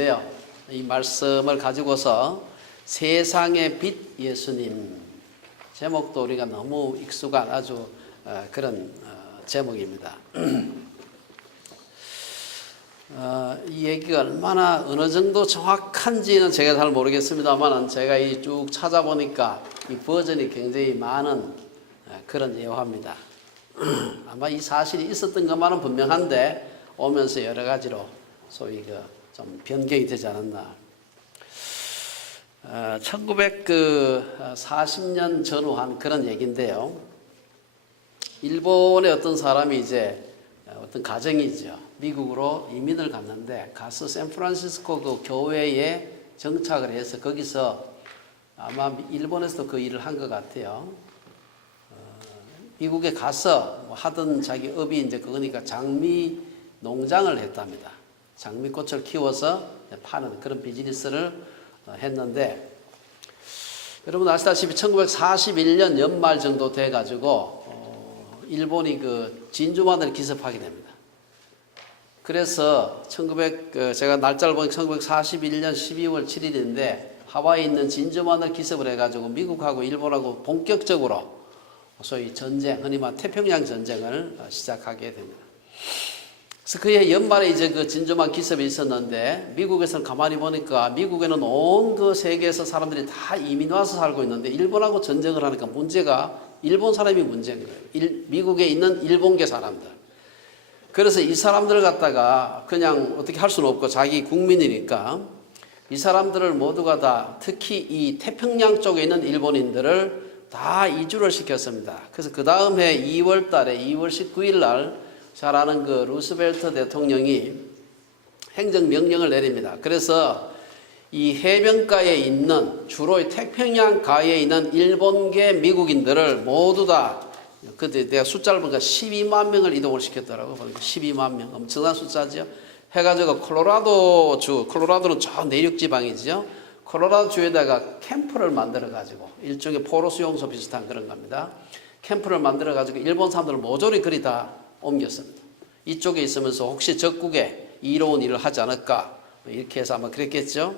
제목인데요. 이 말씀을 가지고서 세상의 빛 예수님, 제목도 우리가 너무 익숙한 아주 그런 제목입니다. 이 얘기가 얼마나 어느 정도 정확한지는 제가 잘 모르겠습니다만 제가 이 쭉 찾아보니까 이 버전이 굉장히 많은 그런 예화입니다. 아마 이 사실이 있었던 것만은 분명한데 오면서 여러 가지로 소위 좀 변경이 되지 않았나. 1940년 전후한 그런 얘기인데요. 일본의 어떤 사람이 이제 어떤 가정이죠. 미국으로 이민을 갔는데 가서 샌프란시스코 그 교회에 정착을 해서 거기서 아마 일본에서도 그 일을 한 것 같아요. 미국에 가서 하던 자기 업이 이제 그거니까 장미 농장을 했답니다. 장미꽃을 키워서 파는 그런 비즈니스를 했는데, 여러분 아시다시피 1941년 연말 정도 돼가지고 일본이 그 진주만을 기습하게 됩니다. 그래서 제가 날짜를 보니까 1941년 12월 7일인데 하와이에 있는 진주만을 기습을 해가지고 미국하고 일본하고 본격적으로 소위 전쟁, 흔히 말하는 태평양 전쟁을 시작하게 됩니다. 그래서 그해 연말에 이제 그 진주만 기습이 있었는데 미국에서는 가만히 보니까 미국에는 온 그 세계에서 사람들이 다 이민 와서 살고 있는데 일본하고 전쟁을 하니까 문제가 일본 사람이 문제인 거예요. 미국에 있는 일본계 사람들. 그래서 이 사람들을 갖다가 그냥 어떻게 할 수는 없고 자기 국민이니까 이 사람들을 모두가 다 특히 이 태평양 쪽에 있는 일본인들을 다 이주를 시켰습니다. 그래서 그 다음 해 2월 달에 2월 19일 날 잘 아는 그 루스벨트 대통령이 행정명령을 내립니다. 그래서 이 해변가에 있는 주로 태평양 가에 있는 일본계 미국인들을 모두 다 그때 내가 숫자를 보니까 12만 명을 이동을 시켰더라고요. 12만 명. 엄청난 숫자죠. 해가지고 콜로라도는 저 내륙 지방이죠. 콜로라도 주에다가 캠프를 만들어가지고 일종의 포로 수용소 비슷한 그런 겁니다. 캠프를 만들어가지고 일본 사람들을 모조리 그리 다 옮겼습니다. 이쪽에 있으면서 혹시 적국에 이로운 일을 하지 않을까 이렇게 해서 아마 그랬겠죠.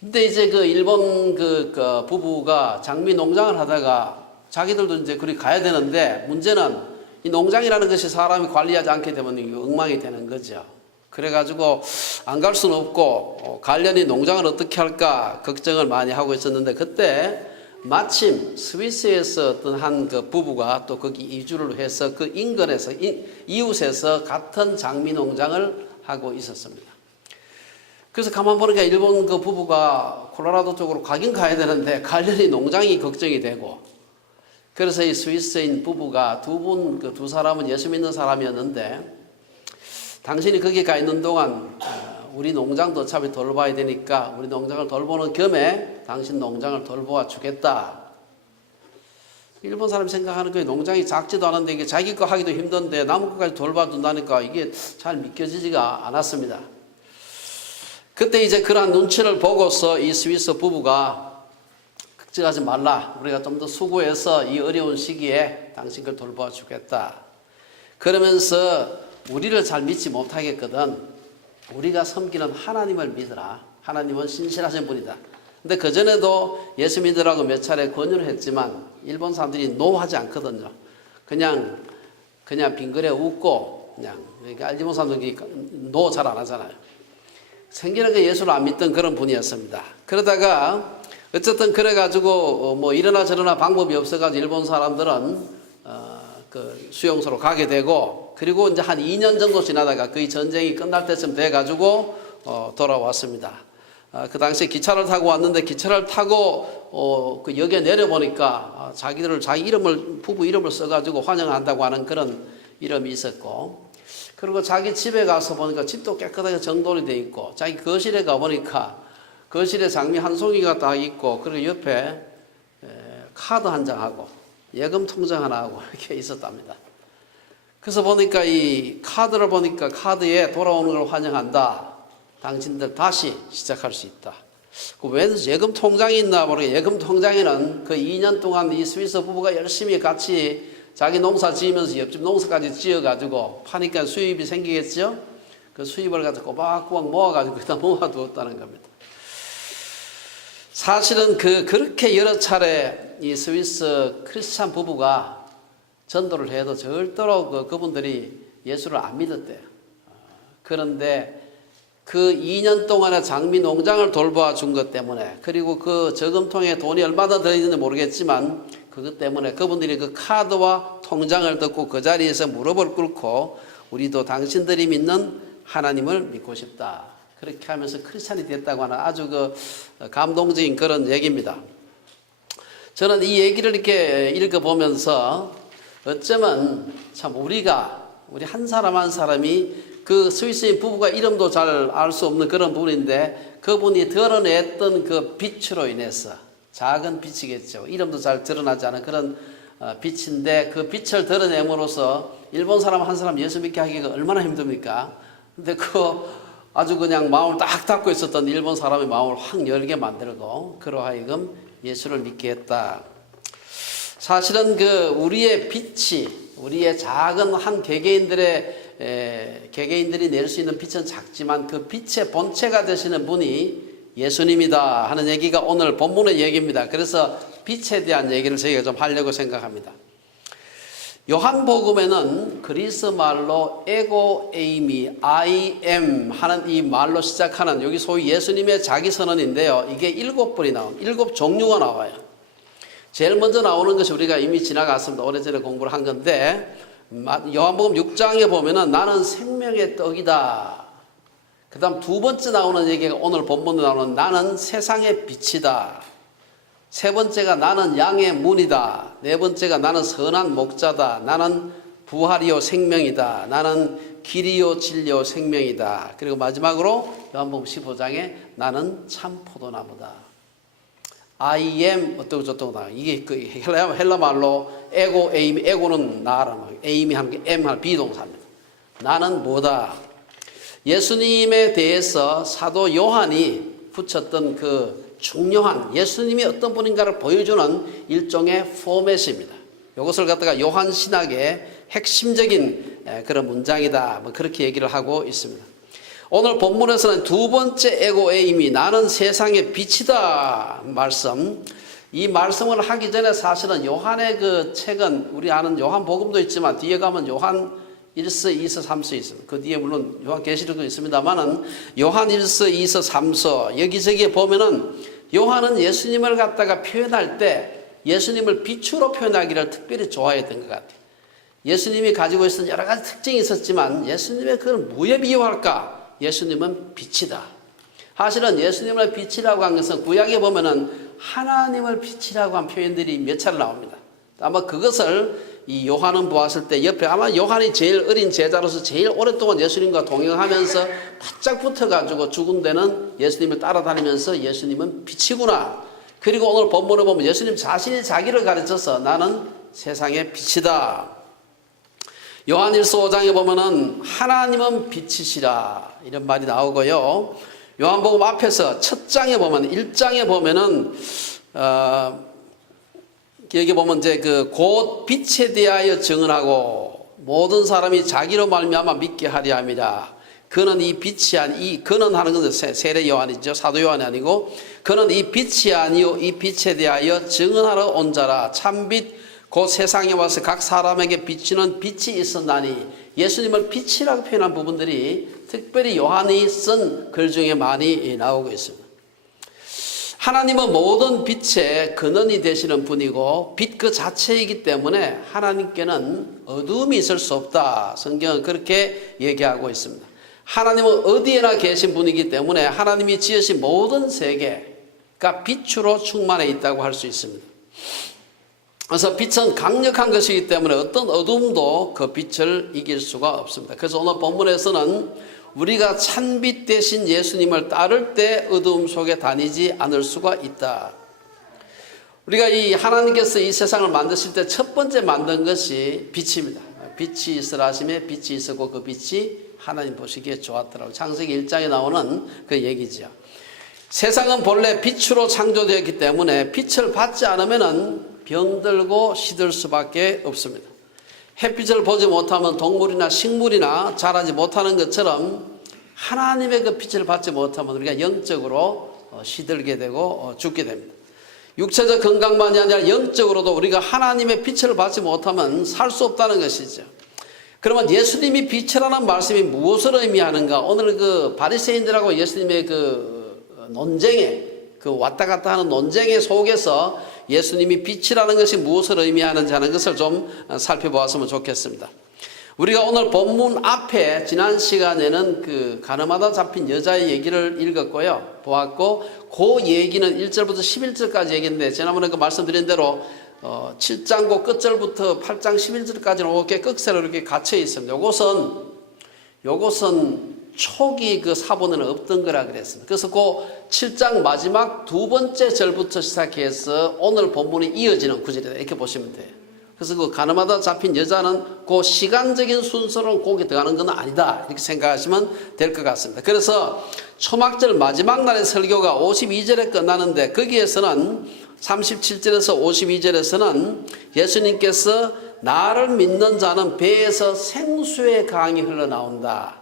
근데 이제 그 일본 그 부부가 장미 농장을 하다가 자기들도 이제 그리 가야 되는데 문제는 이 농장이라는 것이 사람이 관리하지 않게 되면 이게 엉망이 되는 거죠. 그래가지고 안 갈 수는 없고 가려니 농장을 어떻게 할까 걱정을 많이 하고 있었는데 그때 마침 스위스에서 어떤 한 그 부부가 또 거기 이주를 해서 그 인근에서 이웃에서 같은 장미 농장을 하고 있었습니다. 그래서 가만 보니까 일본 그 부부가 콜로라도 쪽으로 가긴 가야 되는데 가려니 농장이 걱정이 되고 그래서 이 스위스인 부부가 두 사람은 예수 믿는 사람이었는데 당신이 거기 가 있는 동안 우리 농장도 어차피 돌봐야 되니까 우리 농장을 돌보는 겸에 당신 농장을 돌보아 주겠다. 일본 사람이 생각하는 거예요. 농장이 작지도 않은데 이게 자기 거 하기도 힘든데 남의 거까지 돌봐준다니까 이게 잘 믿겨지지가 않았습니다. 그때 이제 그러한 눈치를 보고서 이 스위스 부부가 걱정하지 말라. 우리가 좀 더 수고해서 이 어려운 시기에 당신 걸 돌봐 주겠다. 그러면서 우리를 잘 믿지 못하겠거든. 우리가 섬기는 하나님을 믿으라. 하나님은 신실하신 분이다. 근데 그전에도 예수 믿으라고 몇 차례 권유를 했지만 일본 사람들이 노하지 않거든요. 그냥 빙그레 웃고 그러니까 일본 사람들이 노 잘 안 하잖아요. 생기는게 예수를 안 믿던 그런 분이었습니다. 그러다가 어쨌든 그래가지고 뭐 이러나 저러나 방법이 없어가지고 일본 사람들은 그 수용소로 가게 되고 그리고 이제 한 2년 정도 지나다가 거의 전쟁이 끝날 때쯤 돼가지고 돌아왔습니다. 그 당시에 기차를 타고 왔는데 기차를 타고 그 역에 내려보니까 자기 이름을 부부 이름을 써가지고 환영한다고 하는 그런 이름이 있었고 그리고 자기 집에 가서 보니까 집도 깨끗하게 정돈이 돼 있고 자기 거실에 가보니까 거실에 장미 한 송이가 딱 있고 그리고 옆에 카드 한 장하고 예금 통장 하나 하고 이렇게 있었답니다. 그래서 보니까 이 카드를 보니까 카드에 돌아오는 걸 환영한다. 당신들 다시 시작할 수 있다. 왜 예금 통장이 있나 모르겠어요. 예금 통장에는 그 2년 동안 이 스위스 부부가 열심히 같이 자기 농사 지으면서 옆집 농사까지 지어가지고 파니까 수입이 생기겠죠. 그 수입을 가지고 꼬박꼬박 모아가지고 그다 모아두었다는 겁니다. 사실은 그렇게 여러 차례 이 스위스 크리스찬 부부가 전도를 해도 절대로 그분들이 예수를 안 믿었대요. 그런데 그 2년 동안의 장미 농장을 돌봐 준 것 때문에, 그리고 그 저금통에 돈이 얼마나 들어있는지 모르겠지만 그것 때문에 그분들이 그 카드와 통장을 듣고 그 자리에서 무릎을 꿇고 우리도 당신들이 믿는 하나님을 믿고 싶다, 그렇게 하면서 크리스찬이 됐다고 하는 아주 감동적인 그런 얘기입니다. 저는 이 얘기를 이렇게 읽어보면서 어쩌면 참 우리 한 사람 한 사람이 그 스위스인 부부가 이름도 잘 알 수 없는 그런 분인데, 그분이 드러냈던 그 빛으로 인해서, 작은 빛이겠죠, 이름도 잘 드러나지 않은 그런 빛인데, 그 빛을 드러냄으로써 일본 사람 한 사람 예수 믿게 하기가 얼마나 힘듭니까? 근데 아주 그냥 마음을 딱 닫고 있었던 일본 사람의 마음을 확 열게 만들고 그러하여금 예수를 믿게 했다. 사실은 우리의 빛이, 우리의 작은 한 개개인들이 낼 수 있는 빛은 작지만 그 빛의 본체가 되시는 분이 예수님이다 하는 얘기가 오늘 본문의 얘기입니다. 그래서 빛에 대한 얘기를 저희가 좀 하려고 생각합니다. 요한복음에는 그리스 말로 에고 에이미 I am 하는 이 말로 시작하는, 여기 소위 예수님의 자기선언인데요, 이게 7 종류가 나와요. 제일 먼저 나오는 것이 우리가 이미 지나갔습니다. 오래전에 공부를 한 건데, 요한복음 6장에 보면은 나는 생명의 떡이다. 그 다음 두 번째 나오는 얘기가 오늘 본문에 나오는 나는 세상의 빛이다. 세 번째가 나는 양의 문이다. 네 번째가 나는 선한 목자다. 나는 부활이요 생명이다. 나는 길이요 진리요 생명이다. 그리고 마지막으로 요한복음 15장에 나는 참 포도나무다. I am 어떠고 저떠고 다. 이게 헬라 말로 에고 에이미, 에고는 나라, 에이미 함께 M 할 비동사입니다. 나는 뭐다. 예수님에 대해서 사도 요한이 붙였던 그 중요한 예수님이 어떤 분인가를 보여주는 일종의 포맷입니다. 이것을 갖다가 요한 신학의 핵심적인 그런 문장이다, 그렇게 얘기를 하고 있습니다. 오늘 본문에서는 두 번째 에고에임이 나는 세상의 빛이다 말씀, 이 말씀을 하기 전에 사실은 요한의 그 책은 우리 아는 요한복음도 있지만 뒤에 가면 요한 1서 2서 3서 있습니다. 그 뒤에 물론 요한계시록도 있습니다만은 요한 1서 2서 3서 여기저기 보면은 요한은 예수님을 갖다가 표현할 때 예수님을 빛으로 표현하기를 특별히 좋아했던 것 같아요. 예수님이 가지고 있었던 여러 가지 특징이 있었지만 예수님의 그걸 뭐에 비유할까? 예수님은 빛이다. 사실은 예수님을 빛이라고 한 것은 구약에 보면은 하나님을 빛이라고 한 표현들이 몇 차례 나옵니다. 아마 그것을 이 요한은 보았을 때 옆에 아마 요한이 제일 어린 제자로서 제일 오랫동안 예수님과 동행하면서 바짝 붙어가지고 죽은 데는 예수님을 따라다니면서 예수님은 빛이구나. 그리고 오늘 본문을 보면 예수님 자신이 자기를 가르쳐서 나는 세상의 빛이다. 요한 1서 5장에 보면은 하나님은 빛이시라 이런 말이 나오고요. 요한복음 앞에서 첫 장에 보면 1장에 보면은 여기 보면 이제 곧 빛에 대하여 증언하고 모든 사람이 자기로 말미암아 믿게 하려 함이라. 그는 이 빛이 그는 하는 것은 세례 요한이죠. 사도 요한이 아니고 그는 이 빛이 아니요 이 빛에 대하여 증언하러 온 자라. 참빛 곧 세상에 와서 각 사람에게 비치는 빛이 있었나니. 예수님을 빛이라고 표현한 부분들이 특별히 요한이 쓴 글 중에 많이 나오고 있습니다. 하나님은 모든 빛의 근원이 되시는 분이고 빛 그 자체이기 때문에 하나님께는 어두움이 있을 수 없다. 성경은 그렇게 얘기하고 있습니다. 하나님은 어디에나 계신 분이기 때문에 하나님이 지으신 모든 세계가 빛으로 충만해 있다고 할 수 있습니다. 그래서 빛은 강력한 것이기 때문에 어떤 어둠도 그 빛을 이길 수가 없습니다. 그래서 오늘 본문에서는 우리가 찬빛 대신 예수님을 따를 때 어두움 속에 다니지 않을 수가 있다. 우리가 이 하나님께서 이 세상을 만드실 때 첫 번째 만든 것이 빛입니다. 빛이 있으라 하시매 빛이 있었고 그 빛이 하나님 보시기에 좋았더라고요. 창세기 1장에 나오는 그 얘기죠. 세상은 본래 빛으로 창조되었기 때문에 빛을 받지 않으면 병들고 시들 수밖에 없습니다. 햇빛을 보지 못하면 동물이나 식물이나 자라지 못하는 것처럼 하나님의 그 빛을 받지 못하면 우리가 영적으로 시들게 되고 죽게 됩니다. 육체적 건강만이 아니라 영적으로도 우리가 하나님의 빛을 받지 못하면 살 수 없다는 것이죠. 그러면 예수님이 빛이라는 말씀이 무엇을 의미하는가? 오늘 그 바리새인들하고 예수님의 그 논쟁에, 그 왔다 갔다 하는 논쟁의 속에서 예수님이 빛이라는 것이 무엇을 의미하는지 하는 것을 좀 살펴보았으면 좋겠습니다. 우리가 오늘 본문 앞에 지난 시간에는 그 가늠하다 잡힌 여자의 얘기를 읽었고요. 보았고, 그 얘기는 1절부터 11절까지 얘기인데, 지난번에 그 말씀드린 대로 7장 그 끝절부터 8장 11절까지는 이렇게 끝세로 이렇게 갇혀 있습니다. 요것은 초기 그 사본에는 없던 거라 그랬습니다. 그래서 그 7장 마지막 두 번째 절부터 시작해서 오늘 본문이 이어지는 구절이다. 이렇게 보시면 돼요. 그래서 그 가늠하다 잡힌 여자는 그 시간적인 순서로 거기 들어가는 건 아니다. 이렇게 생각하시면 될 것 같습니다. 그래서 초막절 마지막 날의 설교가 52절에 끝나는데 거기에서는 37절에서 52절에서는 예수님께서 나를 믿는 자는 배에서 생수의 강이 흘러나온다.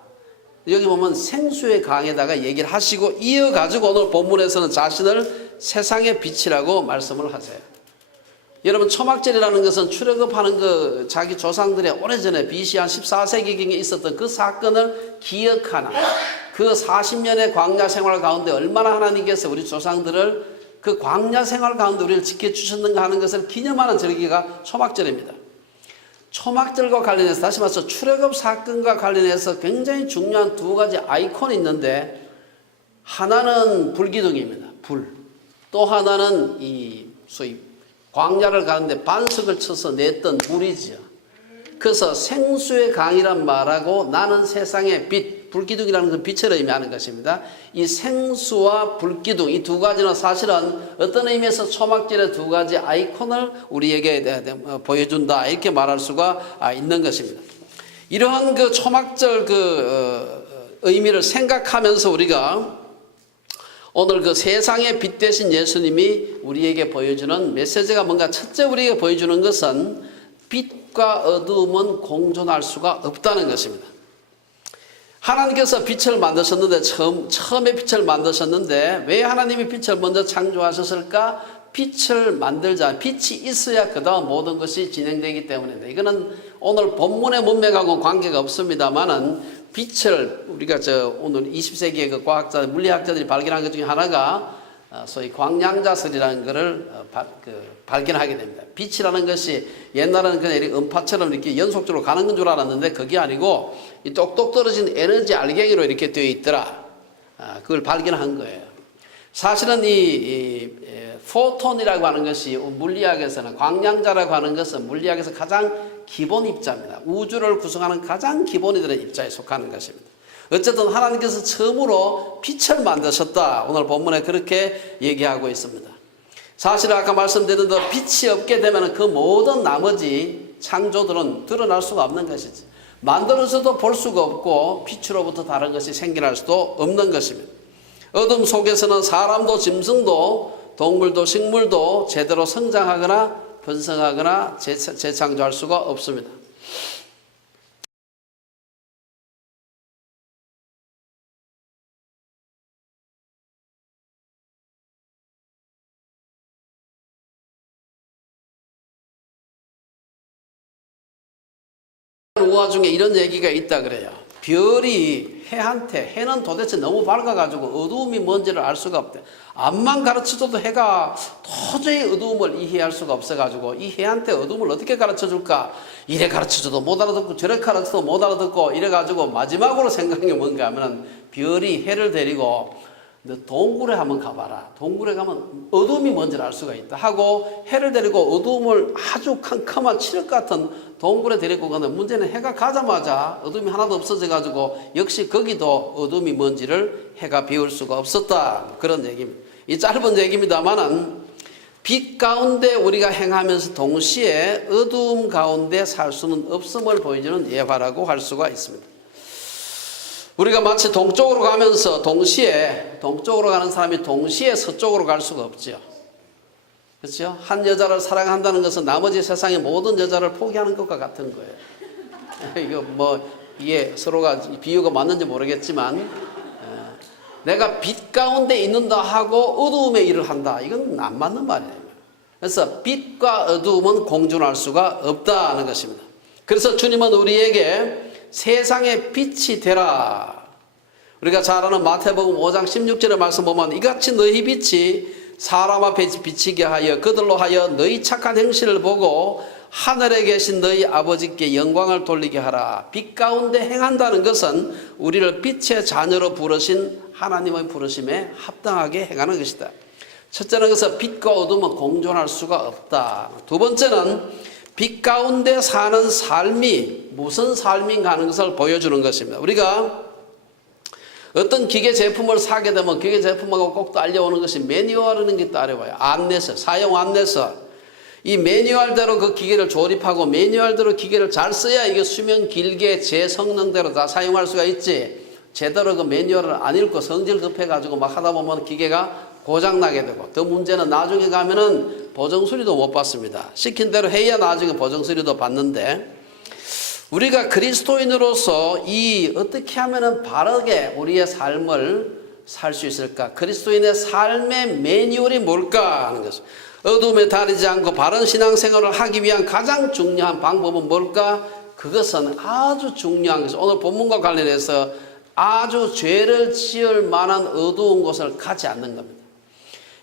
여기 보면 생수의 강에다가 얘기를 하시고 이어가지고 오늘 본문에서는 자신을 세상의 빛이라고 말씀을 하세요. 여러분, 초막절이라는 것은 출애굽하는 그 자기 조상들의 오래전에 BC 한 14세기경에 있었던 그 사건을 기억하는 그 40년의 광야 생활 가운데 얼마나 하나님께서 우리 조상들을 그 광야 생활 가운데 우리를 지켜주셨는가 하는 것을 기념하는 절기가 초막절입니다. 초막절과 관련해서 다시 말해서 출애굽 사건과 관련해서 굉장히 중요한 두 가지 아이콘이 있는데, 하나는 불기둥입니다. 불. 또 하나는 이 소위 광야를 가는데 반석을 쳐서 냈던 불이죠. 그래서 생수의 강이란 말하고 나는 세상의 빛, 불기둥이라는 그 빛을 의미하는 것입니다. 이 생수와 불기둥, 이 두 가지는 사실은 어떤 의미에서 초막절의 두 가지 아이콘을 우리에게 보여준다, 이렇게 말할 수가 있는 것입니다. 이러한 그 초막절 그 의미를 생각하면서 우리가 오늘 그 세상의 빛 되신 예수님이 우리에게 보여주는 메시지가 뭔가, 첫째 우리에게 보여주는 것은 빛과 어두움은 공존할 수가 없다는 것입니다. 하나님께서 빛을 만드셨는데 처음에 빛을 만드셨는데 왜 하나님이 빛을 먼저 창조하셨을까? 빛을 만들자, 빛이 있어야 그 다음 모든 것이 진행되기 때문입니다. 이거는 오늘 본문의 문맥하고는 관계가 없습니다만은 빛을 우리가 오늘 20세기의 그 과학자, 물리학자들이 발견한 것 중에 하나가 소위 광량자설이라는 것을 발견하게 됩니다. 빛이라는 것이 옛날에는 그냥 이렇게 음파처럼 이렇게 연속적으로 가는 건 줄 알았는데 그게 아니고 이 똑똑 떨어진 에너지 알갱이로 이렇게 되어 있더라. 그걸 발견한 거예요. 사실은 이 포톤이라고 하는 것이 물리학에서는, 광량자라고 하는 것은 물리학에서 가장 기본 입자입니다. 우주를 구성하는 가장 기본이 되는 입자에 속하는 것입니다. 어쨌든 하나님께서 처음으로 빛을 만드셨다. 오늘 본문에 그렇게 얘기하고 있습니다. 사실 아까 말씀드린 대로 빛이 없게 되면 그 모든 나머지 창조들은 드러날 수가 없는 것이지. 만들어서도 볼 수가 없고 빛으로부터 다른 것이 생겨날 수도 없는 것입니다. 어둠 속에서는 사람도 짐승도 동물도 식물도 제대로 성장하거나 번성하거나 재창조할 수가 없습니다. 우화 중에 이런 얘기가 있다 그래요. 별이 해는 도대체 너무 밝아가지고 어두움이 뭔지를 알 수가 없대. 앞만 가르쳐줘도 해가 도저히 어두움을 이해할 수가 없어가지고 이 해한테 어두움을 어떻게 가르쳐줄까? 이래 가르쳐줘도 못 알아듣고 저래 가르쳐도 못 알아듣고 이래가지고 마지막으로 생각한 게 뭔가 하면 별이 해를 데리고 너 동굴에 한번 가봐라. 동굴에 가면 어두움이 뭔지를 알 수가 있다 하고 해를 데리고 어두움을 아주 캄캄한 칠흑 같은 동굴에 데리고 가는, 문제는 해가 가자마자 어둠이 하나도 없어져가지고 역시 거기도 어둠이 뭔지를 해가 비울 수가 없었다. 그런 얘기입니다. 이 짧은 얘기입니다만은 빛 가운데 우리가 행하면서 동시에 어두움 가운데 살 수는 없음을 보여주는 예화라고 할 수가 있습니다. 우리가 마치 동쪽으로 가면서 동쪽으로 가는 사람이 동시에 서쪽으로 갈 수가 없죠. 그렇죠? 한 여자를 사랑한다는 것은 나머지 세상의 모든 여자를 포기하는 것과 같은 거예요. 이거 뭐 이게 서로가 비유가 맞는지 모르겠지만 내가 빛 가운데 있는다 하고 어두움의 일을 한다. 이건 안 맞는 말이에요. 그래서 빛과 어두움은 공존할 수가 없다는 것입니다. 그래서 주님은 우리에게 세상의 빛이 되라. 우리가 잘 아는 마태복음 5장 16절의 말씀 보면 이같이 너희 빛이 사람 앞에 비치게 하여 그들로 하여 너희 착한 행실을 보고 하늘에 계신 너희 아버지께 영광을 돌리게 하라. 빛 가운데 행한다는 것은 우리를 빛의 자녀로 부르신 하나님의 부르심에 합당하게 행하는 것이다. 첫째는 그래서 빛과 어둠은 공존할 수가 없다. 두 번째는 빛 가운데 사는 삶이 무슨 삶인가 하는 것을 보여주는 것입니다. 우리가 어떤 기계 제품을 사게 되면 기계 제품하고 꼭 달려오는 것이 매뉴얼이라는 게 따라와요. 안내서, 사용 안내서. 이 매뉴얼대로 그 기계를 조립하고 매뉴얼대로 기계를 잘 써야 이게 수명 길게 제 성능대로 다 사용할 수가 있지. 제대로 그 매뉴얼을 안 읽고 성질 급해가지고 막 하다 보면 기계가 고장나게 되고, 더 문제는 나중에 가면은 보정수리도 못 받습니다. 시킨 대로 해야 나중에 보정수리도 받는데, 우리가 그리스도인으로서 이 어떻게 하면은 바르게 우리의 삶을 살 수 있을까? 그리스도인의 삶의 매뉴얼이 뭘까 하는 것을, 어둠에 다니지 않고 바른 신앙생활을 하기 위한 가장 중요한 방법은 뭘까? 그것은 아주 중요한 것이 오늘 본문과 관련해서 아주 죄를 지을 만한 어두운 곳을 가지 않는 겁니다.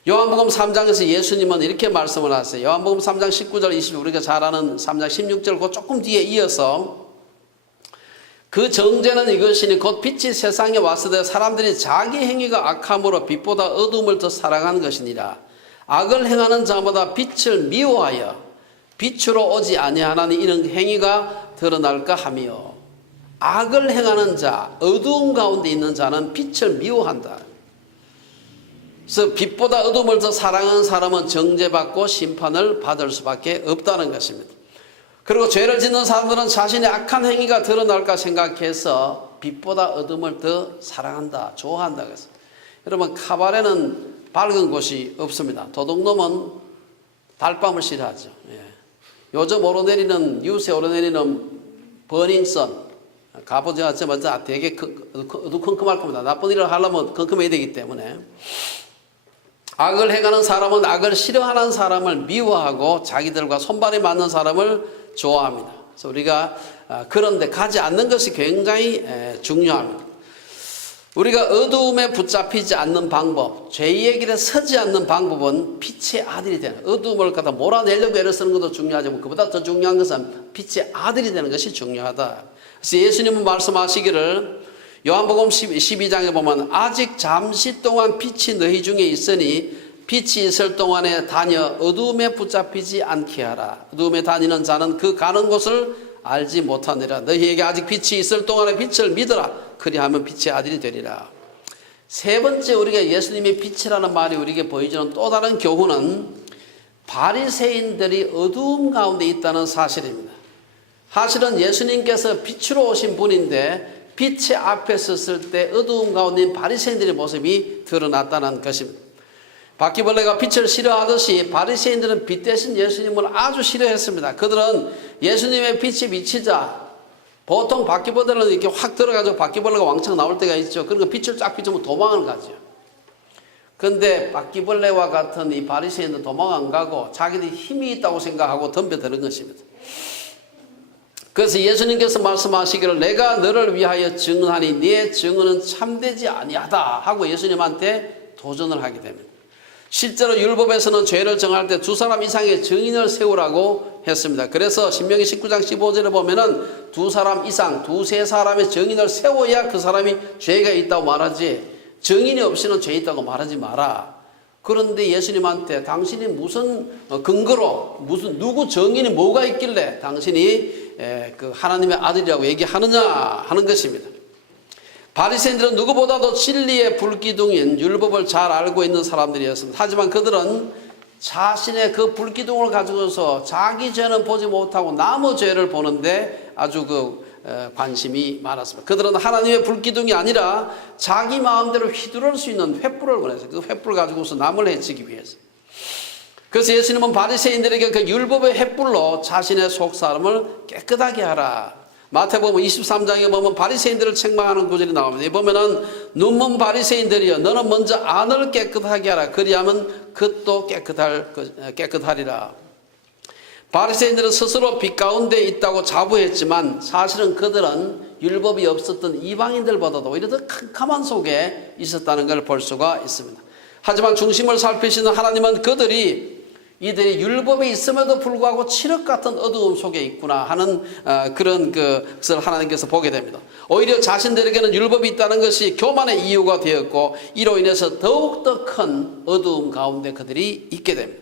요한복음 3장에서 예수님은 이렇게 말씀을 하세요. 요한복음 3장 19절 20절 우리가 잘 아는 3장 16절 그 조금 뒤에 이어서 그 정죄는 이것이니 곧 빛이 세상에 왔을 때 사람들이 자기 행위가 악함으로 빛보다 어둠을 더 사랑하는 것이니라. 악을 행하는 자마다 빛을 미워하여 빛으로 오지 아니하나니 이런 행위가 드러날까 하며, 악을 행하는 자, 어두운 가운데 있는 자는 빛을 미워한다. 그래서 빛보다 어둠을 더 사랑하는 사람은 정죄받고 심판을 받을 수밖에 없다는 것입니다. 그리고 죄를 짓는 사람들은 자신의 악한 행위가 드러날까 생각해서 빛보다 어둠을 더 사랑한다, 좋아한다. 그래서 여러분, 카바레는 밝은 곳이 없습니다. 도둑놈은 달밤을 싫어하죠. 예. 요즘 오르내리는, 뉴스에 오르내리는 버닝썬, 가보지 않지만 되게 어두컴컴할 겁니다. 나쁜 일을 하려면 컴컴해야 되기 때문에. 악을 행하는 사람은 악을 싫어하는 사람을 미워하고 자기들과 손발이 맞는 사람을 좋아합니다. 그래서 우리가 그런 데 가지 않는 것이 굉장히 중요합니다. 우리가 어두움에 붙잡히지 않는 방법, 죄의 길에 서지 않는 방법은 빛의 아들이 되는, 어두움을 갖다 몰아내려고 애를 쓰는 것도 중요하지만 그보다 더 중요한 것은 빛의 아들이 되는 것이 중요하다. 그래서 예수님은 말씀하시기를 요한복음 12장에 보면 아직 잠시 동안 빛이 너희 중에 있으니 빛이 있을 동안에 다녀 어두움에 붙잡히지 않게 하라. 어두움에 다니는 자는 그 가는 곳을 알지 못하느라. 너희에게 아직 빛이 있을 동안에 빛을 믿어라. 그리하면 빛의 아들이 되리라. 세 번째, 우리가 예수님의 빛이라는 말이 우리에게 보여주는 또 다른 교훈은 바리새인들이 어두움 가운데 있다는 사실입니다. 사실은 예수님께서 빛으로 오신 분인데 빛의 앞에 섰을 때 어두움 가운데 있는 바리새인들의 모습이 드러났다는 것입니다. 바퀴벌레가 빛을 싫어하듯이 바리새인들은 빛 대신 예수님을 아주 싫어했습니다. 그들은 예수님의 빛이 비치자, 보통 바퀴벌레는 이렇게 확 들어가지고 바퀴벌레가 왕창 나올 때가 있죠. 그러니까 빛을 쫙 비추면 도망을 가죠. 그런데 바퀴벌레와 같은 이 바리새인은 도망 안 가고 자기들이 힘이 있다고 생각하고 덤벼드는 것입니다. 그래서 예수님께서 말씀하시기를 내가 너를 위하여 증언하니 네 증언은 참되지 아니하다 하고 예수님한테 도전을 하게 됩니다. 실제로 율법에서는 죄를 정할 때 두 사람 이상의 증인을 세우라고 했습니다. 그래서 신명기 19장 15절에 보면은 두 사람 이상, 두세 사람의 증인을 세워야 그 사람이 죄가 있다고 말하지, 증인이 없이는 죄 있다고 말하지 마라. 그런데 예수님한테 당신이 무슨 근거로, 누구 증인이 뭐가 있길래 당신이 그 하나님의 아들이라고 얘기하느냐 하는 것입니다. 바리새인들은 누구보다도 진리의 불기둥인 율법을 잘 알고 있는 사람들이었습니다. 하지만 그들은 자신의 그 불기둥을 가지고서 자기 죄는 보지 못하고 남의 죄를 보는데 아주 관심이 많았습니다. 그들은 하나님의 불기둥이 아니라 자기 마음대로 휘두를 수 있는 횃불을 원했어요. 그 횃불 가지고서 남을 해치기 위해서. 그래서 예수님은 바리새인들에게 그 율법의 횃불로 자신의 속 사람을 깨끗하게 하라. 마태복음 23장에 보면 바리새인들을 책망하는 구절이 나옵니다. 이 보면은 눈먼 바리새인들이여 너는 먼저 안을 깨끗하게 하라. 그리하면 겉도 깨끗하리라. 바리새인들은 스스로 빛 가운데 있다고 자부했지만 사실은 그들은 율법이 없었던 이방인들보다도 오히려 더 캄캄한 속에 있었다는 걸 볼 수가 있습니다. 하지만 중심을 살피시는 하나님은 이들이 율법이 있음에도 불구하고 칠흑 같은 어두움 속에 있구나 하는 그런 것을 하나님께서 보게 됩니다. 오히려 자신들에게는 율법이 있다는 것이 교만의 이유가 되었고 이로 인해서 더욱더 큰 어두움 가운데 그들이 있게 됩니다.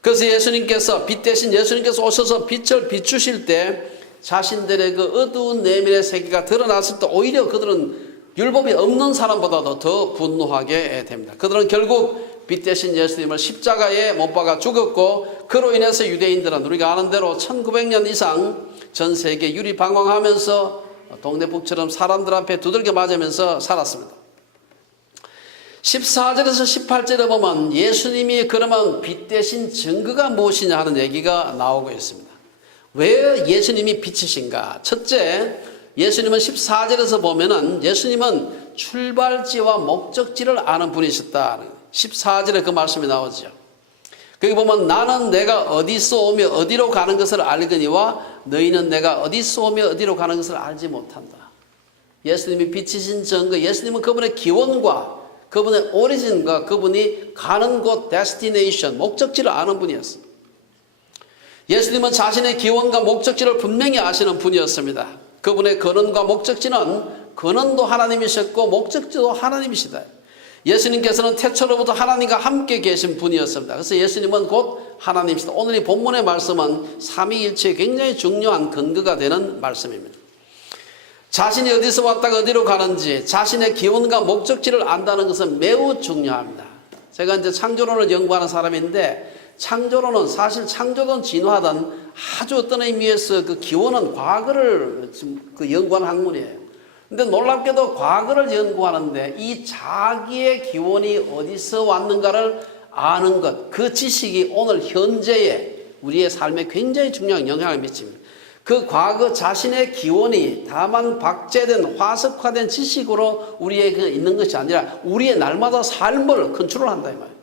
그래서 예수님께서 빛 대신 예수님께서 오셔서 빛을 비추실 때 자신들의 그 어두운 내면의 세계가 드러났을 때 오히려 그들은 율법이 없는 사람보다도 더 분노하게 됩니다. 그들은 결국 빛 대신 예수님을 십자가에 못 박아 죽었고 그로 인해서 유대인들은 우리가 아는 대로 1900년 이상 전 세계 유리방황하면서 동대북처럼 사람들 앞에 두들겨 맞으면서 살았습니다. 14절에서 18절에 보면 예수님이 그러면 빛 대신 증거가 무엇이냐 하는 얘기가 나오고 있습니다. 왜 예수님이 빛이신가? 첫째, 예수님은 14절에서 보면은 예수님은 출발지와 목적지를 아는 분이셨다. 14절에 그 말씀이 나오죠. 거기 보면 나는 내가 어디서 오며 어디로 가는 것을 알거니와 너희는 내가 어디서 오며 어디로 가는 것을 알지 못한다. 예수님이 빛이신 증거, 예수님은 그분의 기원과 그분의 오리진과 그분이 가는 곳 데스티네이션, 목적지를 아는 분이었습니다. 예수님은 자신의 기원과 목적지를 분명히 아시는 분이었습니다. 그분의 근원과 목적지는 근원도 하나님이셨고 목적지도 하나님이시다. 예수님께서는 태초로부터 하나님과 함께 계신 분이었습니다. 그래서 예수님은 곧 하나님이시다. 오늘 이 본문의 말씀은 삼위일체에 굉장히 중요한 근거가 되는 말씀입니다. 자신이 어디서 왔다가 어디로 가는지 자신의 기원과 목적지를 안다는 것은 매우 중요합니다. 제가 이제 창조론을 연구하는 사람인데 창조론은 사실 창조든 진화든 아주 어떤 의미에서 그 기원은 과거를 연구하는 학문이에요. 근데 놀랍게도 과거를 연구하는데 이 자기의 기원이 어디서 왔는가를 아는 것, 그 지식이 오늘 현재의 우리의 삶에 굉장히 중요한 영향을 미칩니다. 그 과거 자신의 기원이 다만 박제된 화석화된 지식으로 우리에게 있는 것이 아니라 우리의 날마다 삶을 컨트롤한다 이 말이에요.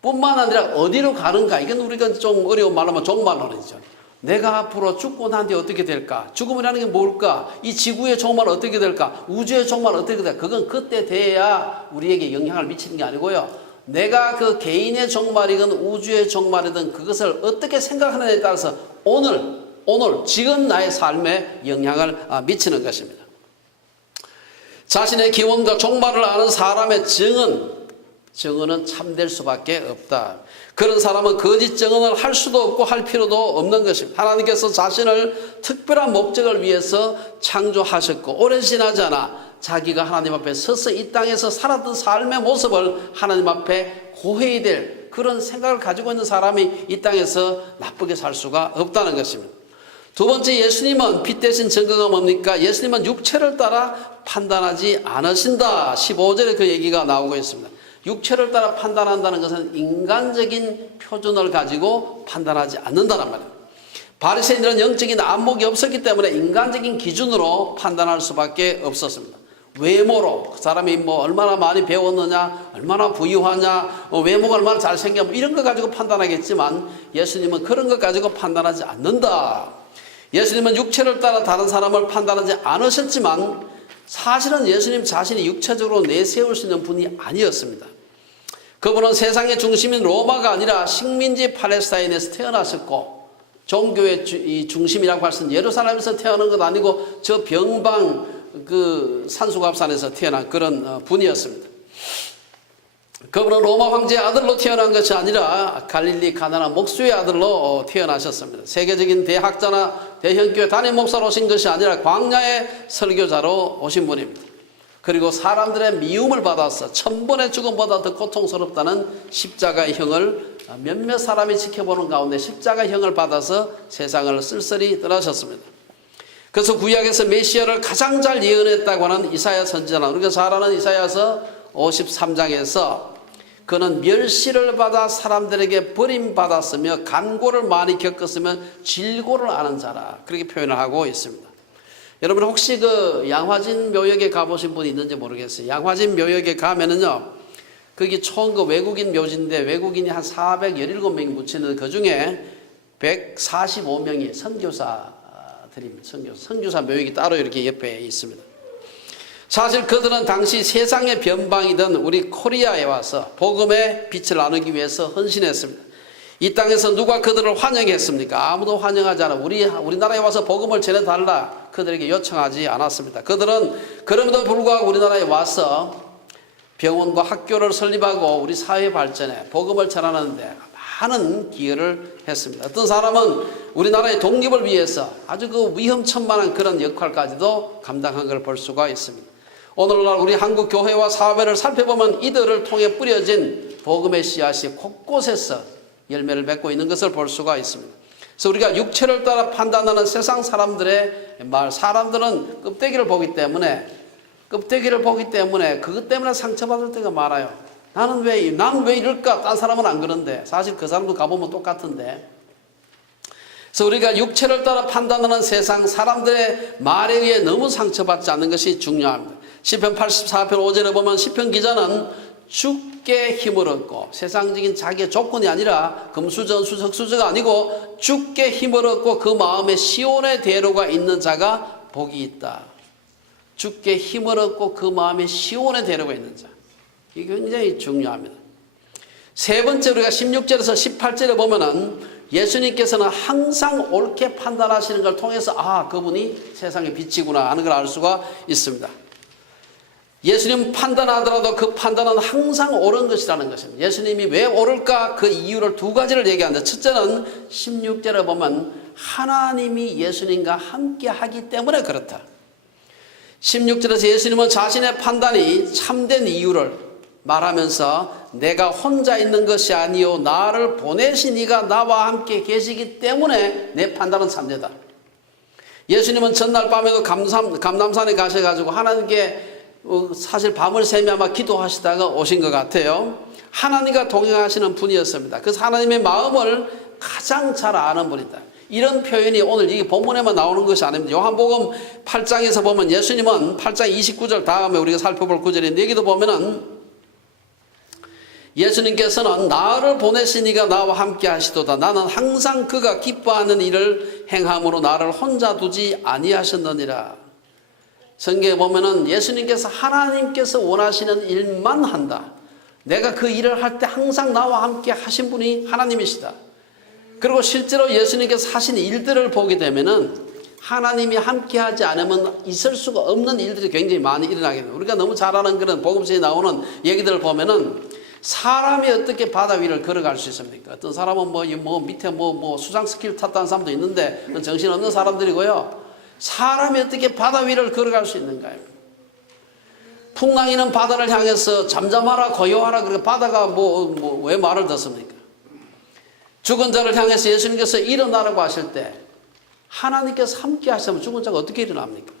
뿐만 아니라 어디로 가는가, 이건 우리가 좀 어려운 말로 하면 종말론이죠. 내가 앞으로 죽고 난 뒤에 어떻게 될까? 죽음이라는 게 뭘까? 이 지구의 종말은 어떻게 될까? 우주의 종말은 어떻게 될까? 그건 그때 돼야 우리에게 영향을 미치는 게 아니고요. 내가 그 개인의 종말이든 우주의 종말이든 그것을 어떻게 생각하느냐에 따라서 오늘 지금 나의 삶에 영향을 미치는 것입니다. 자신의 기원과 종말을 아는 사람의 증언은 참될 수밖에 없다. 그런 사람은 거짓 증언을 할 수도 없고 할 필요도 없는 것입니다. 하나님께서 자신을 특별한 목적을 위해서 창조하셨고 오랜 지나지 않아 자기가 하나님 앞에 서서 이 땅에서 살았던 삶의 모습을 하나님 앞에 고해야 될 그런 생각을 가지고 있는 사람이 이 땅에서 나쁘게 살 수가 없다는 것입니다. 두 번째, 예수님은 빛 대신 증거가 뭡니까? 예수님은 육체를 따라 판단하지 않으신다. 15절에 그 얘기가 나오고 있습니다. 육체를 따라 판단한다는 것은 인간적인 표준을 가지고 판단하지 않는다는 말이에요. 바리새인들은 영적인 안목이 없었기 때문에 인간적인 기준으로 판단할 수밖에 없었습니다. 외모로 그 사람이 얼마나 많이 배웠느냐, 얼마나 부유하냐, 외모가 얼마나 잘생겼냐 이런 거 가지고 판단하겠지만 예수님은 그런 것 가지고 판단하지 않는다. 예수님은 육체를 따라 다른 사람을 판단하지 않으셨지만 사실은 예수님 자신이 육체적으로 내세울 수 있는 분이 아니었습니다. 그분은 세상의 중심인 로마가 아니라 식민지 팔레스타인에서 태어나셨고 종교의 중심이라고 할 수 있는 예루살렘에서 태어난 것 아니고 저 병방 그 산수갑산에서 태어난 그런 분이었습니다. 그분은 로마 황제의 아들로 태어난 것이 아니라 갈릴리 가나안 목수의 아들로 태어나셨습니다. 세계적인 대학자나 대형교회 담임 목사로 오신 것이 아니라 광야의 설교자로 오신 분입니다. 그리고 사람들의 미움을 받아서 천번의 죽음보다 더 고통스럽다는 십자가의 형을 몇몇 사람이 지켜보는 가운데 십자가의 형을 받아서 세상을 쓸쓸히 떠나셨습니다. 그래서 구약에서 메시아를 가장 잘 예언했다고 하는 이사야 선지자는 우리가 잘 아는 이사야서 53장에서 그는 멸시를 받아 사람들에게 버림받았으며 간고를 많이 겪었으며 질고를 아는 자라 그렇게 표현을 하고 있습니다. 여러분 혹시 그 양화진 묘역에 가보신 분이 있는지 모르겠어요. 양화진 묘역에 가면은요, 거기 총 그 외국인 묘지인데 외국인이 한 417명이 묻히는데 그 중에 145명이 선교사들입니다. 선교사 묘역이 따로 이렇게 옆에 있습니다. 사실 그들은 당시 세상의 변방이던 우리 코리아에 와서 복음의 빛을 나누기 위해서 헌신했습니다. 이 땅에서 누가 그들을 환영했습니까? 아무도 환영하지 않아. 우리나라에 와서 복음을 전해달라 그들에게 요청하지 않았습니다. 그들은 그럼에도 불구하고 우리나라에 와서 병원과 학교를 설립하고 우리 사회 발전에 복음을 전하는데 많은 기여를 했습니다. 어떤 사람은 우리나라의 독립을 위해서 아주 그 위험천만한 그런 역할까지도 감당한 걸 볼 수가 있습니다. 오늘날 우리 한국 교회와 사회를 살펴보면 이들을 통해 뿌려진 복음의 씨앗이 곳곳에서 열매를 맺고 있는 것을 볼 수가 있습니다. 그래서 우리가 육체를 따라 판단하는 세상 사람들의 말, 사람들은 껍데기를 보기 때문에 그것 때문에 상처받을 때가 많아요. 나는 왜 이럴까? 딴 사람은 안 그런데 사실 그 사람도 가보면 똑같은데. 그래서 우리가 육체를 따라 판단하는 세상 사람들의 말에 의해 너무 상처받지 않는 것이 중요합니다. 시편 84편 5절에 보면 시편 기자는 주께 힘을 얻고, 세상적인 자기의 조건이 아니라 금수저은수 석수저가 아니고 주께 힘을 얻고 그 마음에 시온의 대로가 있는 자가 복이 있다. 주께 힘을 얻고 그 마음에 시온의 대로가 있는 자. 이게 굉장히 중요합니다. 세 번째, 우리가 16절에서 18절에 보면은 예수님께서는 항상 옳게 판단하시는 걸 통해서 그분이 세상의 빛이구나 하는 걸 알 수가 있습니다. 예수님 판단하더라도 그 판단은 항상 옳은 것이라는 것입니다. 예수님이 왜 옳을까? 그 이유를 두 가지를 얘기하는데, 첫째는 16절에 보면 하나님이 예수님과 함께 하기 때문에 그렇다. 16절에서 예수님은 자신의 판단이 참된 이유를 말하면서 내가 혼자 있는 것이 아니요 나를 보내신 이가 나와 함께 계시기 때문에 내 판단은 참되다. 예수님은 전날 밤에도 감람산에 가셔가지고 하나님께 사실 밤을 새며 아마 기도하시다가 오신 것 같아요. 하나님과 동행하시는 분이었습니다. 그래서 하나님의 마음을 가장 잘 아는 분이다. 이런 표현이 오늘 이 본문에만 나오는 것이 아닙니다. 요한복음 8장에서 보면 예수님은 8장 29절 다음에 우리가 살펴볼 구절인데, 여기도 보면은 예수님께서는 나를 보내신 이가 나와 함께 하시도다. 나는 항상 그가 기뻐하는 일을 행함으로 나를 혼자 두지 아니하셨느니라. 성경에 보면은 예수님께서 하나님께서 원하시는 일만 한다. 내가 그 일을 할 때 항상 나와 함께 하신 분이 하나님이시다. 그리고 실제로 예수님께서 하신 일들을 보게 되면은 하나님이 함께 하지 않으면 있을 수가 없는 일들이 굉장히 많이 일어나게 됩니다. 우리가 너무 잘 아는 그런 복음서에 나오는 얘기들을 보면은 사람이 어떻게 바다 위를 걸어갈 수 있습니까? 어떤 사람은 밑에 수상 스키를 탔다는 사람도 있는데 정신없는 사람들이고요. 사람이 어떻게 바다 위를 걸어갈 수 있는가요? 풍랑이는 바다를 향해서 잠잠하라 고요하라, 그러니까 바다가 왜 말을 듣습니까? 죽은 자를 향해서 예수님께서 일어나라고 하실 때 하나님께서 함께 하시면 죽은 자가 어떻게 일어납니까?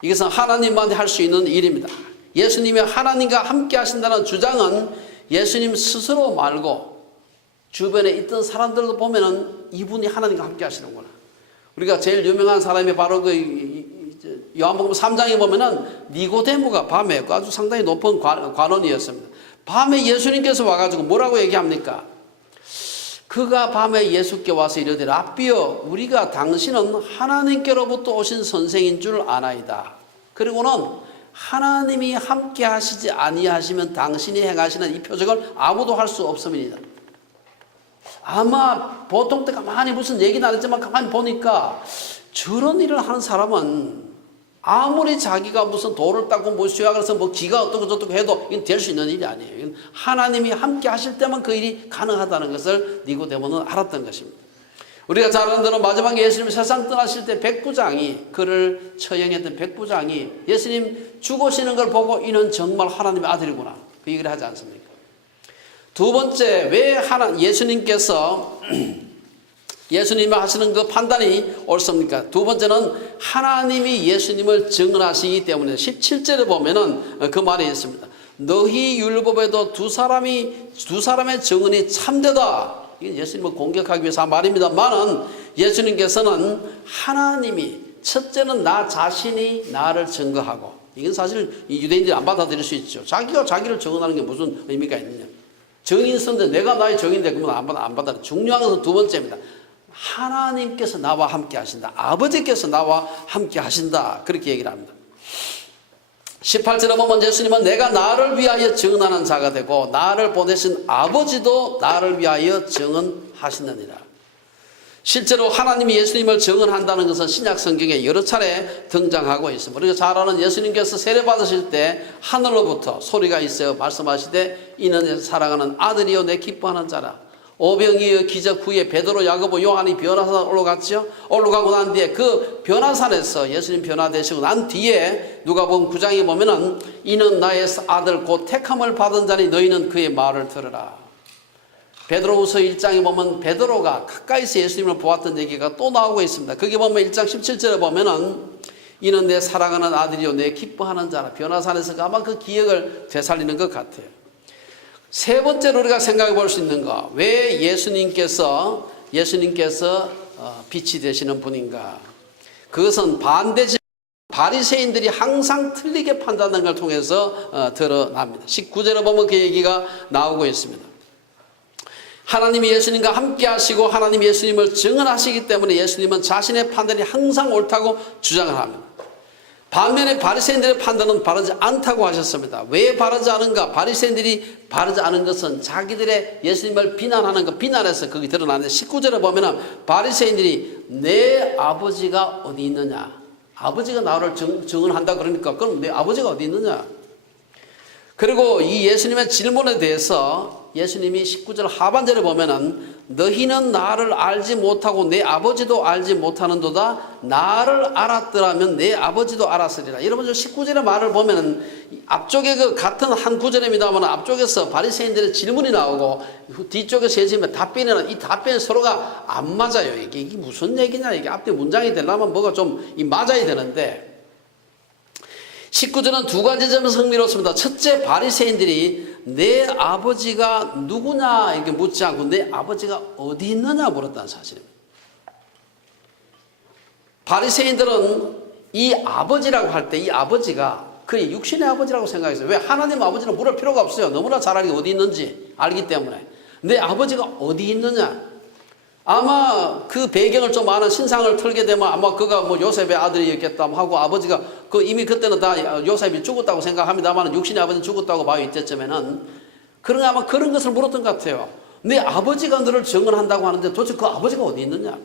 이것은 하나님만 할 수 있는 일입니다. 예수님이 하나님과 함께 하신다는 주장은 예수님 스스로 말고 주변에 있던 사람들도 보면은 이분이 하나님과 함께 하시는구나. 우리가 제일 유명한 사람이 바로 요한복음 3장에 보면은 니고데모가 밤에 아주 상당히 높은 관원이었습니다. 밤에 예수님께서 와가지고 뭐라고 얘기합니까? 그가 밤에 예수께 와서 이르되 랍비여, 우리가 당신은 하나님께로부터 오신 선생인 줄 아나이다. 그리고는 하나님이 함께 하시지 아니하시면 당신이 행하시는 이 표적을 아무도 할 수 없음이니이다. 아마 보통 때 가만히 무슨 얘기는 안 했지만 가만히 보니까 저런 일을 하는 사람은 아무리 자기가 무슨 돌을 닦고 수학을 해서 기가 어떻고 저떻고 해도 이건 될 수 있는 일이 아니에요. 이건 하나님이 함께 하실 때만 그 일이 가능하다는 것을 니고데모는 알았던 것입니다. 우리가 잘 아는 대로 마지막에 예수님이 세상 떠나실 때 백부장이, 그를 처형했던 백부장이 예수님 죽으시는 걸 보고 이는 정말 하나님의 아들이구나, 그 얘기를 하지 않습니까? 두 번째, 왜 예수님께서 예수님이 하시는 그 판단이 옳습니까? 두 번째는 하나님이 예수님을 증언하시기 때문에 17절에 보면은 그 말이 있습니다. 너희 율법에도 두 사람의 증언이 참되다. 이게 예수님을 공격하기 위해서 한 말입니다만은 예수님께서는 하나님이 첫째는 나 자신이 나를 증거하고, 이건 사실 유대인들이 안 받아들일 수 있죠. 자기가 자기를 증언하는 게 무슨 의미가 있느냐. 정인 선데 내가 나의 정인데 그러면 안 받아. 중요한 것은 두 번째입니다. 하나님께서 나와 함께 하신다. 아버지께서 나와 함께 하신다. 그렇게 얘기를 합니다. 18절에 보면 예수님은 내가 나를 위하여 증언하는 자가 되고 나를 보내신 아버지도 나를 위하여 증언하시느니라. 실제로 하나님이 예수님을 증언한다는 것은 신약 성경에 여러 차례 등장하고 있습니다. 우리가 잘 아는 예수님께서 세례 받으실 때 하늘로부터 소리가 있어요. 말씀하시되 이는 내 사랑하는 아들이요 내 기뻐하는 자라. 오병이어 기적 후에 베드로, 야고보, 요한이 변화산 올라갔죠. 올라가고 난 뒤에 그 변화산에서 예수님 변화되시고 난 뒤에 누가복음 9장에 보면은 이는 나의 아들 곧 택함을 받은 자니 너희는 그의 말을 들으라. 베드로후서 1장에 보면 베드로가 가까이서 예수님을 보았던 얘기가 또 나오고 있습니다. 거기 보면 1장 17절에 보면은 이는 내 사랑하는 아들이요 내 기뻐하는 자라. 변화산에서 아마 그 기억을 되살리는 것 같아요. 세 번째로 우리가 생각해 볼 수 있는 거, 왜 예수님께서 빛이 되시는 분인가? 그것은 반대지 바리새인들이 항상 틀리게 판단하는 걸 통해서 드러납니다. 19절에 보면 그 얘기가 나오고 있습니다. 하나님이 예수님과 함께 하시고 하나님이 예수님을 증언하시기 때문에 예수님은 자신의 판단이 항상 옳다고 주장을 합니다. 반면에 바리새인들의 판단은 바르지 않다고 하셨습니다. 왜 바르지 않은가? 바리새인들이 바르지 않은 것은 자기들의 예수님을 비난하는 것, 비난해서 거기 드러나는데 19절에 보면은 바리새인들이 내 아버지가 어디 있느냐? 아버지가 나를 증언한다 그러니까 그럼 내 아버지가 어디 있느냐? 그리고 이 예수님의 질문에 대해서 예수님이 19절 하반절에 보면은 너희는 나를 알지 못하고 내 아버지도 알지 못하는도다. 나를 알았더라면 내 아버지도 알았으리라. 여러분 19절의 말을 보면은 앞쪽에 그 같은 한 구절입니다만 앞쪽에서 바리새인들의 질문이 나오고 뒤쪽에서 예수님의 답변이나 이 답변이 서로가 안 맞아요. 이게 무슨 얘기냐? 이게 앞뒤 문장이 되려면 뭐가 좀 맞아야 되는데 19절은 두 가지 점에서 흥미롭습니다. 첫째, 바리새인들이 내 아버지가 누구냐 이렇게 묻지 않고 내 아버지가 어디 있느냐 물었다는 사실입니다. 바리새인들은 이 아버지라고 할 때 이 아버지가 그의 육신의 아버지라고 생각했어요. 왜? 하나님 아버지는 물을 필요가 없어요. 너무나 잘 알기 어디 있는지 알기 때문에. 내 아버지가 어디 있느냐? 아마 그 배경을 좀 아는 신상을 털게 되면 아마 그가 뭐 요셉의 아들이었겠다 하고 아버지가 그 이미 그때는 다 요셉이 죽었다고 생각합니다만 육신의 아버지는 죽었다고 봐요. 이때쯤에는 그러나 아마 그런 것을 물었던 것 같아요. 내 아버지가 너를 증언한다고 하는데 도대체 그 아버지가 어디 있느냐?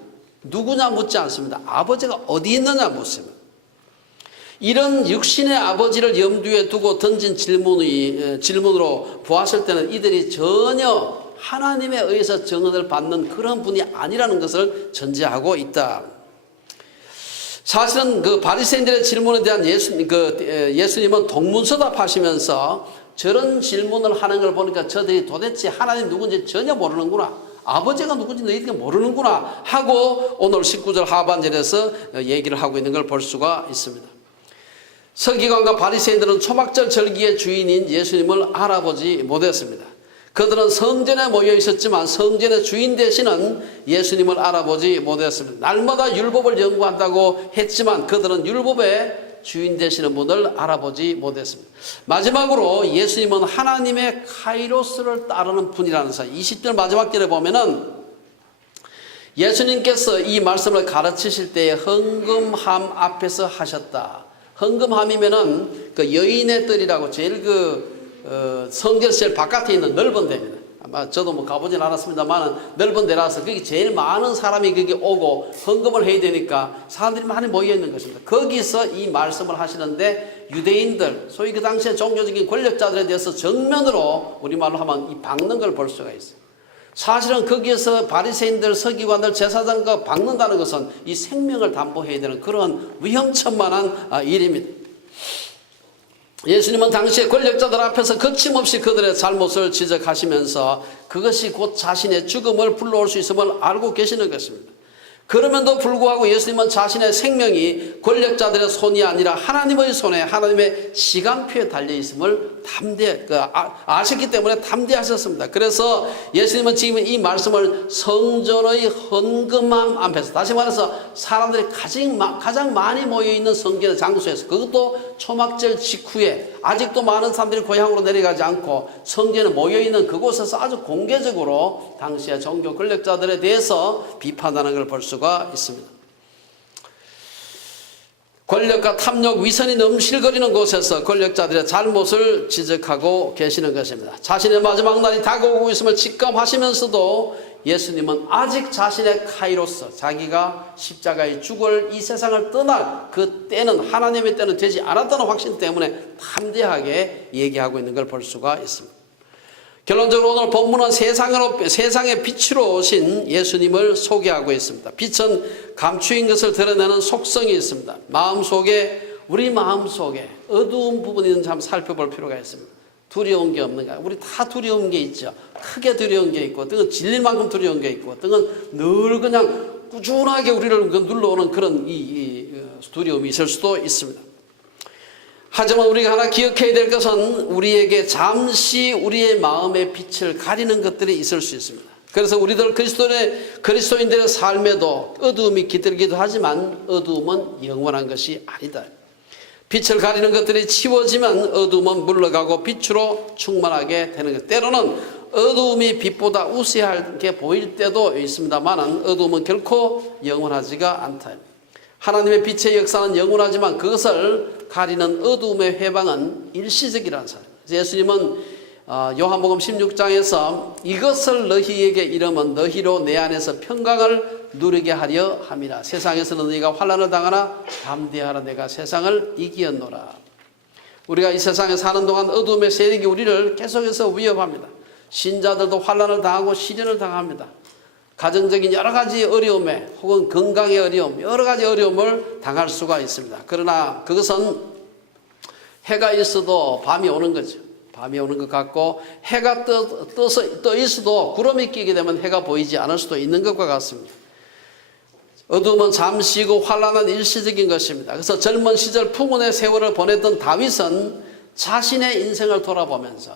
누구냐 묻지 않습니다. 아버지가 어디 있느냐 묻습니다. 이런 육신의 아버지를 염두에 두고 던진 질문으로 보았을 때는 이들이 전혀 하나님에 의해서 증언을 받는 그런 분이 아니라는 것을 전제하고 있다. 사실은 그 바리새인들의 질문에 대한 예수님은 동문서답하시면서 저런 질문을 하는 걸 보니까 저들이 도대체 하나님 누군지 전혀 모르는구나. 아버지가 누군지 너희들이 모르는구나 하고 오늘 19절 하반절에서 얘기를 하고 있는 걸 볼 수가 있습니다. 서기관과 바리새인들은 초막절 절기의 주인인 예수님을 알아보지 못했습니다. 그들은 성전에 모여 있었지만 성전의 주인 되시는 예수님을 알아보지 못했습니다. 날마다 율법을 연구한다고 했지만 그들은 율법의 주인 되시는 분을 알아보지 못했습니다. 마지막으로 예수님은 하나님의 카이로스를 따르는 분이라는 사실. 20절 마지막 절에 보면은 예수님께서 이 말씀을 가르치실 때에 헌금함 앞에서 하셨다. 헌금함이면은 그 여인의 뜰이라고 제일 성전에서 제일 바깥에 있는 넓은 데입니다. 아마 저도 뭐 가보진 않았습니다만 넓은 데라서 거기 제일 많은 사람이 거기 오고 헌금을 해야 되니까 사람들이 많이 모여 있는 것입니다. 거기서 이 말씀을 하시는데 유대인들, 소위 그 당시에 종교적인 권력자들에 대해서 정면으로 우리말로 하면 이 박는 걸 볼 수가 있어요. 사실은 거기에서 바리새인들, 서기관들, 제사장과 박는다는 것은 이 생명을 담보해야 되는 그런 위험천만한 일입니다. 예수님은 당시에 권력자들 앞에서 거침없이 그들의 잘못을 지적하시면서 그것이 곧 자신의 죽음을 불러올 수 있음을 알고 계시는 것입니다. 그럼에도 불구하고 예수님은 자신의 생명이 권력자들의 손이 아니라 하나님의 손에, 하나님의 시간표에 달려있음을 아셨기 때문에 담대하셨습니다. 그래서 예수님은 지금 이 말씀을 성전의 헌금함 앞에서, 다시 말해서 사람들이 가장 많이 모여있는 성전의 장소에서, 그것도 초막절 직후에 아직도 많은 사람들이 고향으로 내려가지 않고 성전에 모여있는 그곳에서 아주 공개적으로 당시의 종교 권력자들에 대해서 비판하는 걸 볼 수가 있습니다. 권력과 탐욕, 위선이 넘실거리는 곳에서 권력자들의 잘못을 지적하고 계시는 것입니다. 자신의 마지막 날이 다가오고 있음을 직감하시면서도 예수님은 아직 자신의 카이로스, 자기가 십자가에 죽을 이 세상을 떠날 그 때는, 하나님의 때는 되지 않았다는 확신 때문에 담대하게 얘기하고 있는 걸 볼 수가 있습니다. 결론적으로 오늘 본문은 세상의 빛으로 오신 예수님을 소개하고 있습니다. 빛은 감추인 것을 드러내는 속성이 있습니다. 우리 마음속에 어두운 부분이 있는지 한번 살펴볼 필요가 있습니다. 두려운 게 없는가? 우리 다 두려운 게 있죠. 크게 두려운 게 있고, 어떤 건 질릴 만큼 두려운 게 있고, 어떤 건 늘 그냥 꾸준하게 우리를 눌러오는 그런 두려움이 있을 수도 있습니다. 하지만 우리가 하나 기억해야 될 것은 우리에게 잠시 우리의 마음의 빛을 가리는 것들이 있을 수 있습니다. 그래서 우리들 그리스도인들의 삶에도 어두움이 깃들기도 하지만 어두움은 영원한 것이 아니다. 빛을 가리는 것들이 치워지면 어두움은 물러가고 빛으로 충만하게 되는 것. 때로는 어두움이 빛보다 우세하게 보일 때도 있습니다만 어두움은 결코 영원하지가 않다. 하나님의 빛의 역사는 영원하지만 그것을 가리는 어두움의 회방은 일시적이라는 사실입니다. 예수님은 요한복음 16장에서 이것을 너희에게 이르면 너희로 내 안에서 평강을 누리게 하려 함이라. 세상에서는 너희가 환난을 당하나 담대하라, 내가 세상을 이기었노라. 우리가 이 세상에 사는 동안 어두움의 세력이 우리를 계속해서 위협합니다. 신자들도 환난을 당하고 시련을 당합니다. 가정적인 여러 가지 어려움에, 혹은 건강의 어려움, 여러 가지 어려움을 당할 수가 있습니다. 그러나 그것은 해가 있어도 밤이 오는 거죠. 밤이 오는 것 같고, 해가 떠 있어도 구름이 끼게 되면 해가 보이지 않을 수도 있는 것과 같습니다. 어두움은 잠시고 환난은 일시적인 것입니다. 그래서 젊은 시절 풍운의 세월을 보냈던 다윗은 자신의 인생을 돌아보면서,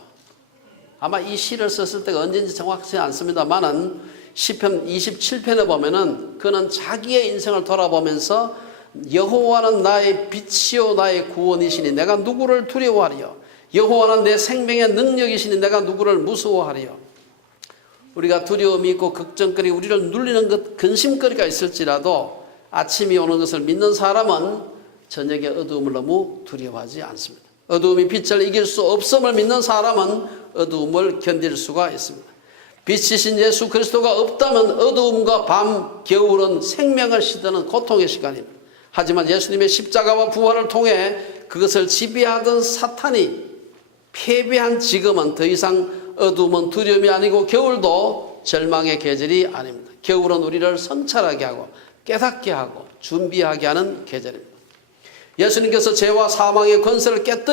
아마 이 시를 썼을 때가 언제인지 정확하지 않습니다만은 시편 27편에 보면은 그는 자기의 인생을 돌아보면서 여호와는 나의 빛이요 나의 구원이시니 내가 누구를 두려워하리요, 여호와는 내 생명의 능력이시니 내가 누구를 무서워하리요. 우리가 두려움이 있고 걱정거리, 우리를 눌리는 것, 근심거리가 있을지라도 아침이 오는 것을 믿는 사람은 저녁의 어두움을 너무 두려워하지 않습니다. 어두움이 빛을 이길 수 없음을 믿는 사람은 어두움을 견딜 수가 있습니다. 빛이신 예수 그리스도가 없다면 어두움과 밤, 겨울은 생명을 시드는 고통의 시간입니다. 하지만 예수님의 십자가와 부활을 통해 그것을 지배하던 사탄이 패배한 지금은 더 이상 어두움은 두려움이 아니고 겨울도 절망의 계절이 아닙니다. 겨울은 우리를 성찰하게 하고 깨닫게 하고 준비하게 하는 계절입니다. 예수님께서 죄와 사망의 권세를 깨뜨려